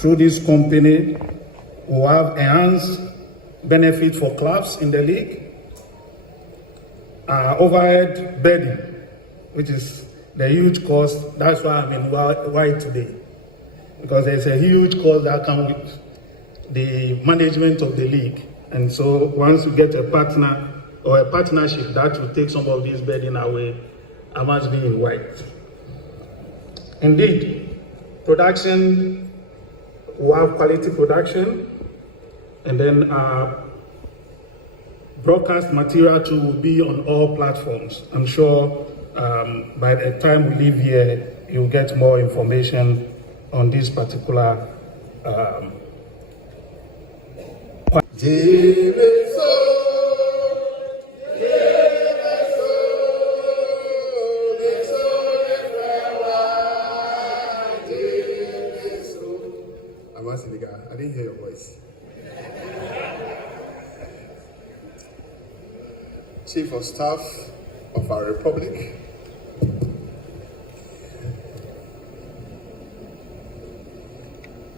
through this company, we'll have enhanced benefit for clubs in the league, overhead burden, which is the huge cost. That's why I'm in white today, because there's a huge cost that comes with the management of the league. And so once you get a partner or a partnership that will take some of this burden away, I must be in white. Indeed, production, we have quality production, and then broadcast material too will be on all platforms. I'm sure by the time we leave here, you'll get more information on this particular I didn't hear your voice. Chief of Staff of our Republic,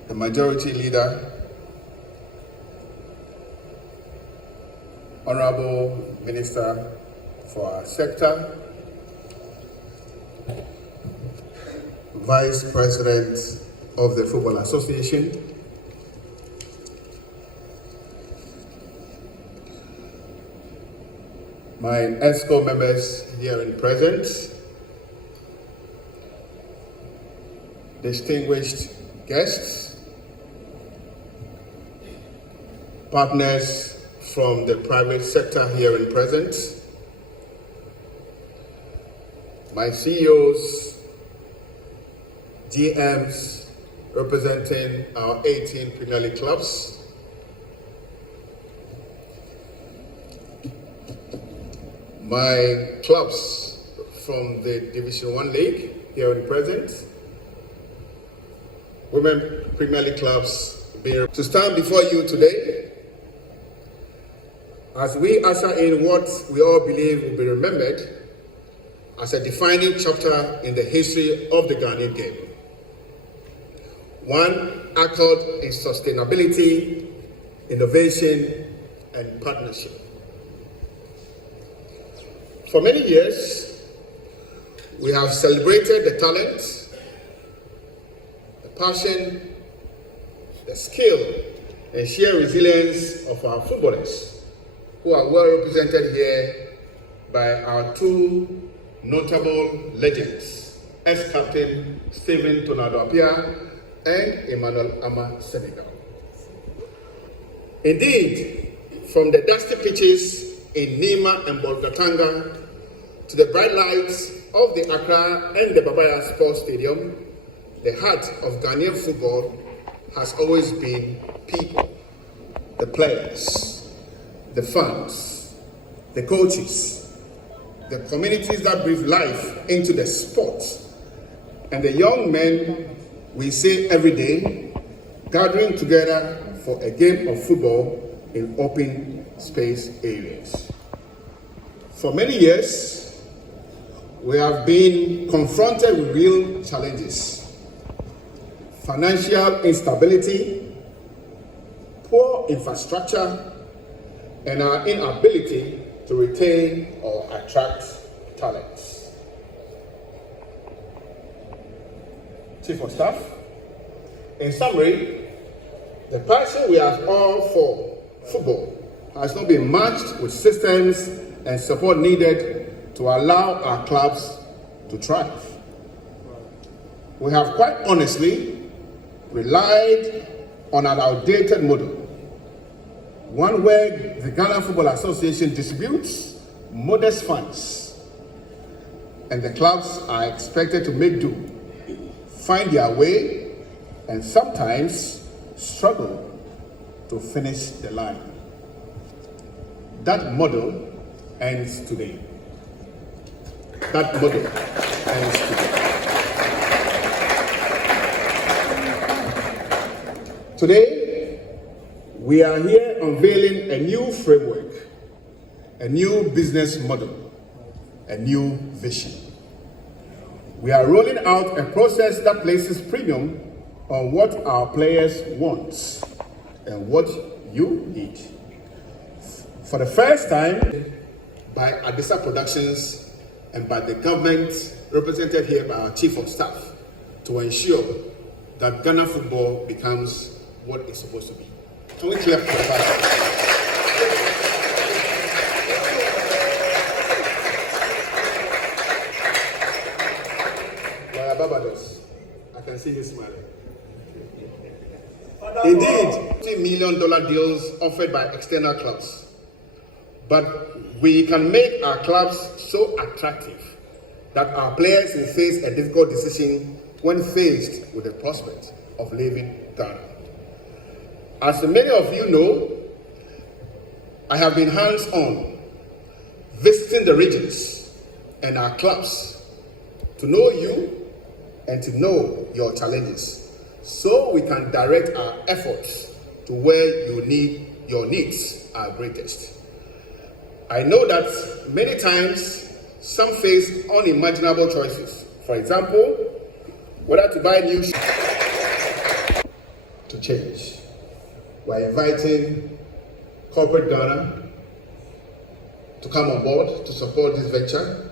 the Majority Leader, Honorable Minister for our sector, Vice President of the Football Association, my ESCO members here in presence, distinguished guests, partners from the private sector here in presence, my CEOs, GMs representing our 18 Premier League clubs, my clubs from the Division 1 League here in presence, Women Premier League clubs, to stand before you today as we usher in what we all believe will be remembered as a defining chapter in the history of the Ghanaian game. One anchored in sustainability, innovation, and partnership. For many years, we have celebrated the talent, the passion, the skill, and sheer resilience of our footballers, who are well represented here by our two notable legends, ex-captain Stephen Tonado Apia and Emmanuel Ama Senegal. Indeed, from the dusty pitches in Nima and Bolgatanga to the bright lights of the Accra and the Babaya Sports Stadium, the heart of Ghanaian football has always been people, the players, the fans, the coaches, the communities that breathe life into the sport, and the young men we see every day gathering together for a game of football in open space areas. For many years, we have been confronted with real challenges: financial instability, poor infrastructure, and our inability to retain or attract talents. Chief of Staff, in summary, the passion we have all for football has not been matched with systems and support needed to allow our clubs to thrive. We have quite honestly relied on an outdated model, one where the Ghana Football Association distributes modest funds and the clubs are expected to make do, find their way, and sometimes struggle to finish the line. That model ends today. That model ends today. Today, we are here unveiling a new framework, a new business model, a new vision. We are rolling out a process that places premium on what our players want and what you need. For the first time, by Adesa Productions and by the government represented here by our Chief of Staff, to ensure that Ghana football becomes what it's supposed to be. Can we clap for that? Barbados, I can see you smiling. Indeed, $50 million deals offered by external clubs. But we can make our clubs so attractive that our players will face a difficult decision when faced with the prospect of leaving Ghana. As many of you know, I have been hands-on visiting the regions and our clubs to know you and to know your challenges, so we can direct our efforts to where your needs are greatest. I know that many times some face unimaginable choices. For example, whether to buy new shoes to change. We're inviting corporate Ghana to come on board to support this venture.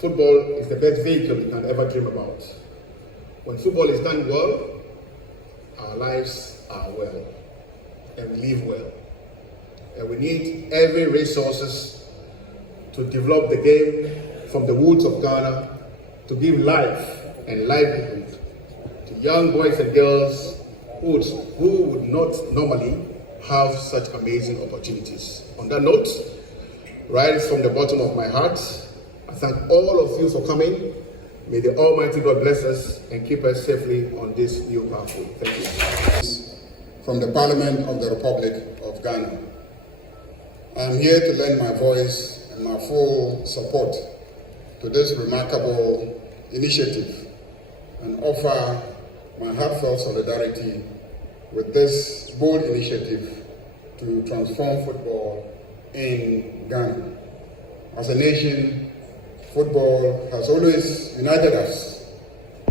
Football is the best vehicle you can ever dream about. When football is done well, our lives are well, and we live well. And we need every resources to develop the game from the woods of Ghana to give life and livelihood to young boys and girls who would not normally have such amazing opportunities. On that note, right from the bottom of my heart, I thank all of you for coming. May the Almighty God bless us and keep us safely on this new pathway. Thank you. From the Parliament of the Republic of Ghana, I am here to lend my voice and my full support to this remarkable initiative and offer my heartfelt solidarity with this bold initiative to transform football in Ghana. As a nation, football has always united us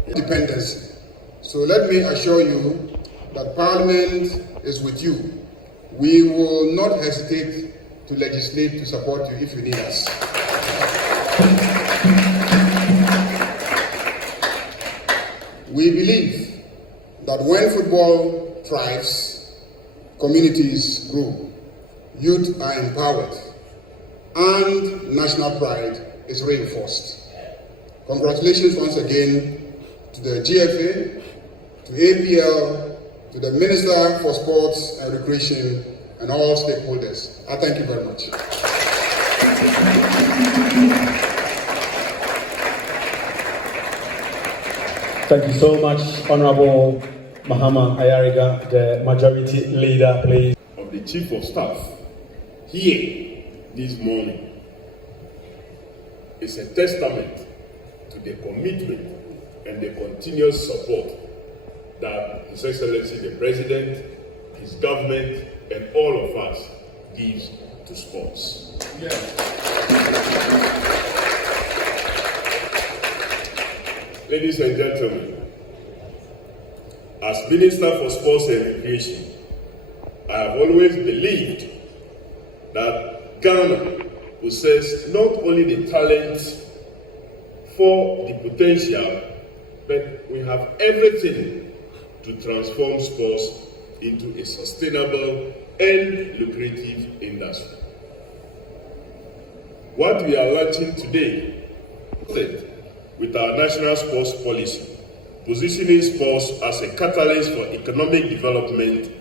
in independence. So let me assure you that Parliament is with you. We will not hesitate to legislate to support you if you need us. We believe that when football thrives, communities grow, youth are empowered, and national pride is reinforced. Congratulations once again to the GFA, to APL, to the Minister for Sports and Recreation, and all stakeholders. I thank you very much. Thank you so much, Honorable Mahama Ayariga, the Majority Leader, please. Of the Chief of Staff here this morning is a testament to the commitment and the continuous support that His Excellency the President, his government, and all of us gives to sports. Yeah. Ladies and gentlemen, as Minister for Sports and Recreation, I have always believed that Ghana possesses not only the talent for the potential, but we have everything to transform sports into a sustainable and lucrative industry. What we are launching today, with our national sports policy, positioning sports as a catalyst for economic development,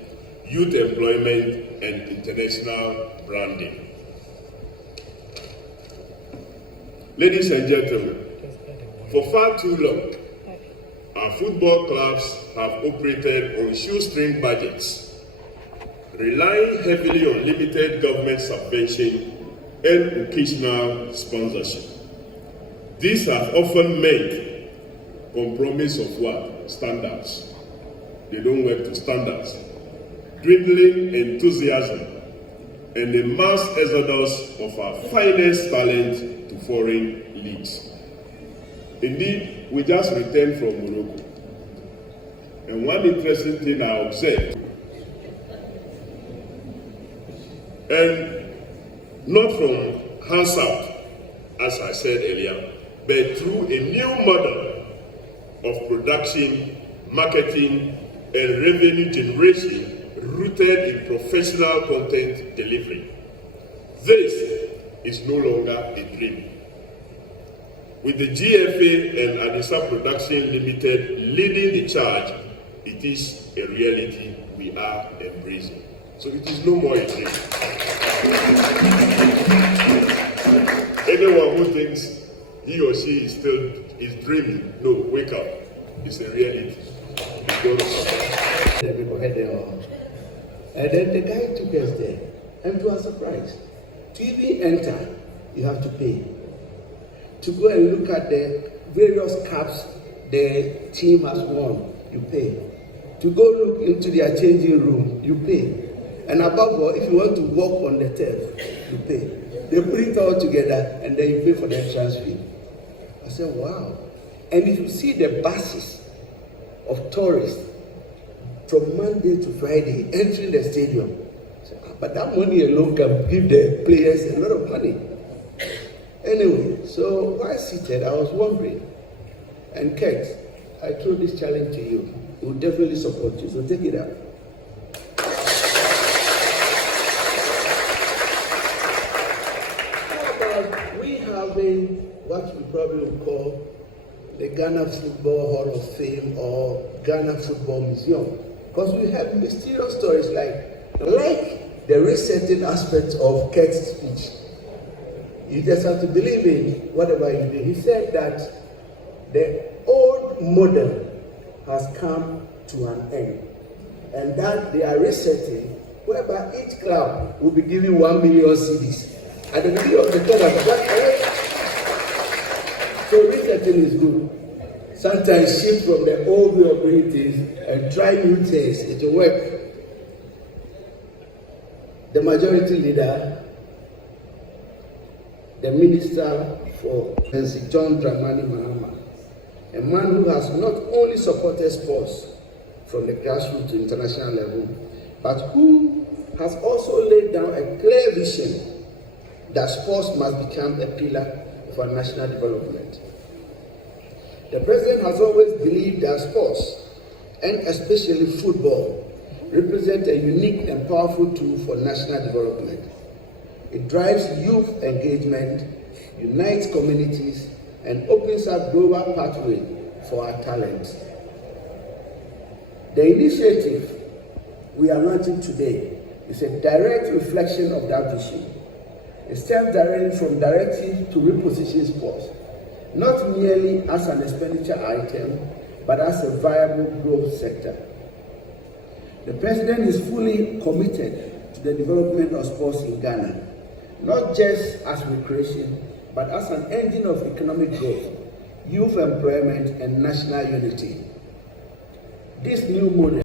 youth employment, and international branding. Ladies and gentlemen, for far too long, our football clubs have operated on shoestring budgets, relying heavily on limited government subvention and occasional sponsorship. These have often meant compromise of what? Standards. They don't work to standards. Dwindling enthusiasm and the mass exodus of our finest talent to foreign leagues. Indeed, we just returned from Morocco. And one interesting thing I observed, and not from hands out, as I said earlier, but through a new model of production, marketing, and revenue generation rooted in professional content delivery. This is no longer a dream. With the GFA and Adesa Production Limited leading the charge, it is a reality we are embracing. So it is no more a dream. Anyone who thinks he or she is still dreaming, no, wake up. It's a reality. It's going to happen. And then the guy took us there, and to our surprise, to even enter, you have to pay. To go and look at the various cups the team has won, you pay. To go look into their changing room, you pay. And above all, if you want to walk on the turf, you pay. They put it all together and then you pay for the entrance fee. I said, wow. And if you see the buses of tourists from Monday to Friday entering the stadium, I said, but that money alone can give the players a lot of money. Anyway, so while seated, I was wondering, and Kurt, I throw this challenge to you. We will definitely support you, so take it up. How about we having what we probably would call the Ghana Football Hall of Fame or Ghana Football Museum? Because we have mysterious stories like the resetting aspect of Kurt's speech. You just have to believe in whatever you do. He said that the old model has come to an end, and that they are resetting, whereby each club will be giving 1 million cedis at the beginning of the tournament. So resetting is good. Sometimes shift from the old way of doing things and try new things. It will work. The majority leader, the Minister for John Dramani Mahama, a man who has not only supported sports from the grassroots to international level, but who has also laid down a clear vision that sports must become a pillar for national development. The President has always believed that sports, and especially football, represent a unique and powerful tool for national development. It drives youth engagement, unites communities, and opens up global pathway for our talents. The initiative we are launching today is a direct reflection of that vision. It stems directly from directive to reposition sports, not merely as an expenditure item, but as a viable growth sector. The President is fully committed to the development of sports in Ghana, not just as recreation, but as an engine of economic growth, youth employment, and national unity. This new model